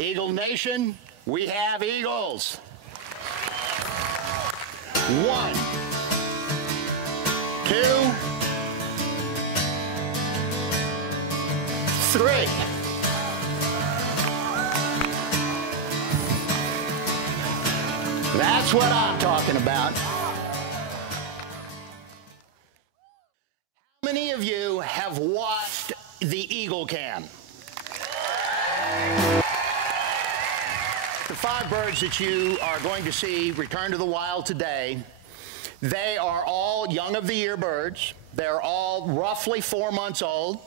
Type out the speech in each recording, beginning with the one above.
Eagle Nation, we have eagles. 1, 2, 3. That's what I'm talking about. How many of you have watched the Eagle Cam? The 5 birds that you are going to see return to the wild today, they are all young of the year birds. They're all roughly 4 months old,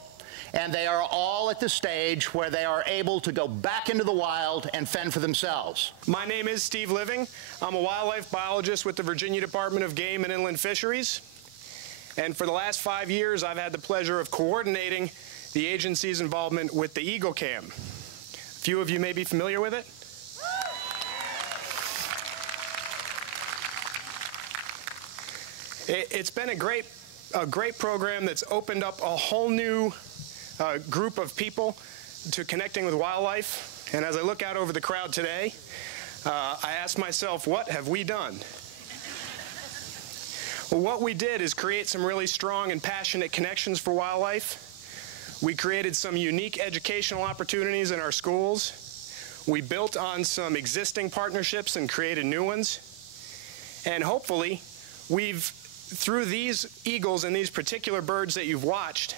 and they are all at the stage where they are able to go back into the wild and fend for themselves. My name is Steve Living. I'm a wildlife biologist with the Virginia Department of Game and Inland Fisheries. And for the last 5 years, I've had the pleasure of coordinating the agency's involvement with the Eagle Cam. A few of you may be familiar with it. It's been a great program that's opened up a whole new group of people to connecting with wildlife. And as I look out over the crowd today, I ask myself, what have we done? Well, what we did is create some really strong and passionate connections for wildlife. We created some unique educational opportunities in our schools. We built on some existing partnerships and created new ones. And hopefully, through these eagles and these particular birds that you've watched,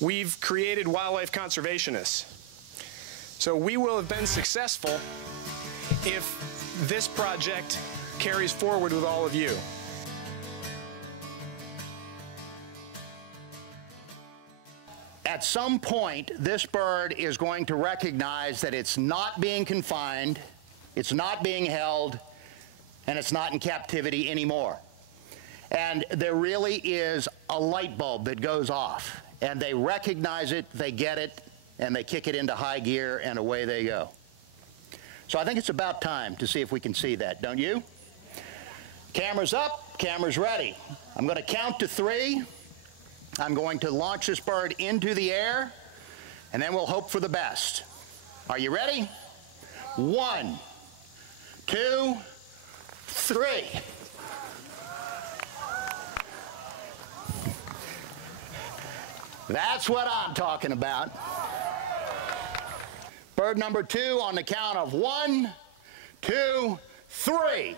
we've created wildlife conservationists. So we will have been successful if this project carries forward with all of you. At some point, this bird is going to recognize that it's not being confined, it's not being held, and it's not in captivity anymore. And there really is a light bulb that goes off, and they recognize it, they get it, and they kick it into high gear, and away they go. So I think it's about time to see if we can see that, don't you? Camera's up, camera's ready. I'm going to count to 3. I'm going to launch this bird into the air, and then we'll hope for the best. Are you ready? 1, 2, 3. That's what I'm talking about. Bird number 2 on the count of 1, 2, 3.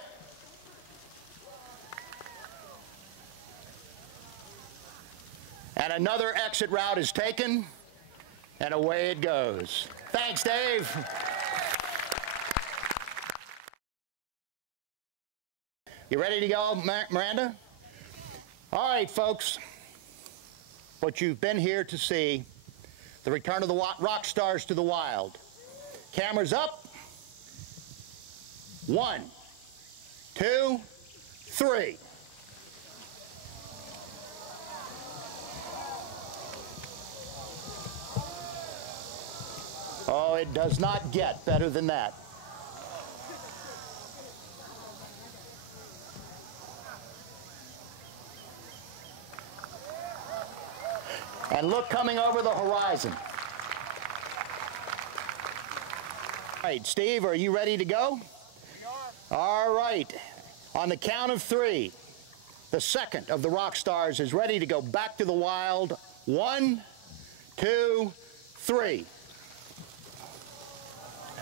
And another exit route is taken, and away it goes. Thanks, Dave. You ready to go, Miranda? All right, folks. What you've been here to see, the return of the rock stars to the wild. Cameras up. 1, 2, 3. Oh, it does not get better than that. And look coming over the horizon. All right, Steve, are you ready to go? All right. On the count of 3, the second of the rock stars is ready to go back to the wild. 1, 2, 3.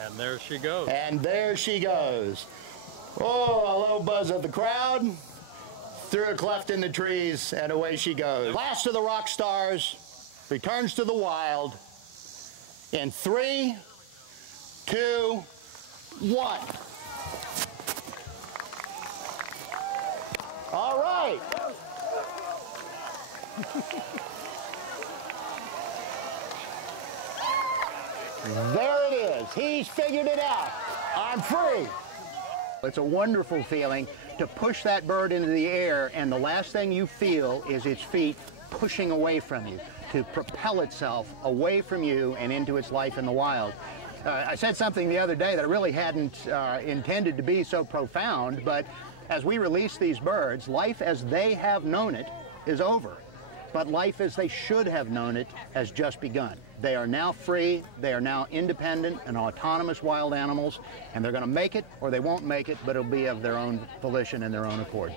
And there she goes. And there she goes. Oh, a low buzz of the crowd. Through a cleft in the trees, and away she goes. Last of the rock stars returns to the wild in 3, 2, 1. All right. There it is. He's figured it out. I'm free. It's a wonderful feeling to push that bird into the air, and the last thing you feel is its feet pushing away from you to propel itself away from you and into its life in the wild. I said something the other day that I really hadn't intended to be so profound, but as we release these birds, life as they have known it is over. but life as they should have known it has just begun. They are now free, they are now independent and autonomous wild animals, and they're going to make it or they won't make it, but it'll be of their own volition and their own accord.